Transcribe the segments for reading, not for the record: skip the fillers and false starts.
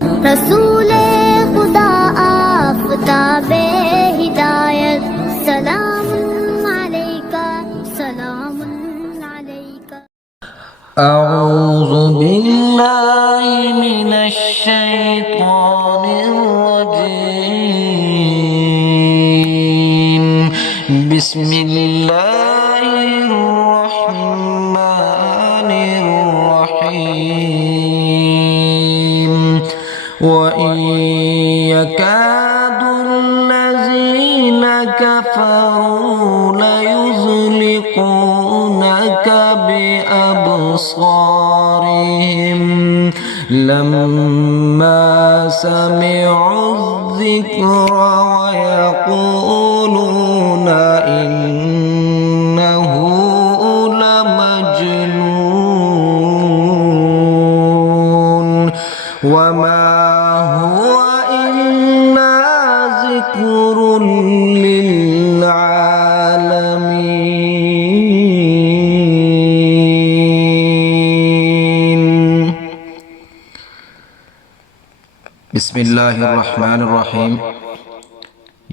رسول خدا آفتاب ہدایت، سلام علیکہ سلام علیکہ۔ اعوذ باللہ من الشیطان الرجیم، بسم اللہ الرحمن الرحیم۔ وَإِن يَكَادُ الَّذِينَ كَفَرُوا لَيُزْلِقُونَكَ بِأَبْصَارِهِمْ لَمَّا سَمِعُوا الذِّكْرَ وَيَقُولُونَ إِنَّهُ لَمَجْنُونٌ وَمَا هُوَ إِلَّا ذِكْرٌ لِّلْعَالَمِينَ۔ بسم اللہ الرحمن الرحیم۔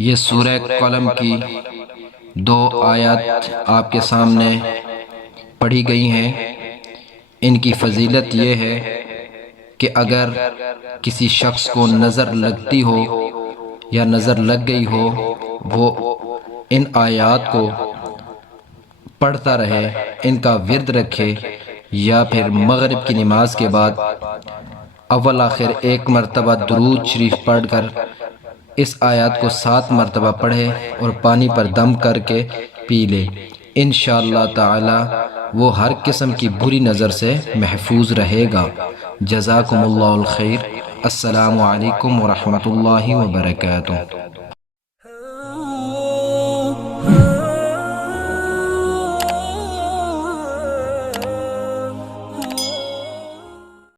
یہ سورہ قلم کی 2 آیات آپ کے سامنے پڑھی گئی ہیں۔ ان کی فضیلت یہ ہے کہ اگر کسی شخص کو نظر لگتی ہو یا نظر لگ گئی ہو، وہ ان آیات کو پڑھتا رہے، ان کا ورد رکھے، یا پھر مغرب کی نماز کے بعد اول آخر 1 مرتبہ درود شریف پڑھ کر اس آیات کو 7 مرتبہ پڑھے اور پانی پر دم کر کے پی لے۔ انشاءاللہ تعالی وہ ہر قسم کی بری نظر سے محفوظ رہے گا۔ جزاکم اللہ الخیر۔ السلام علیکم ورحمۃ اللہ وبرکاتہ۔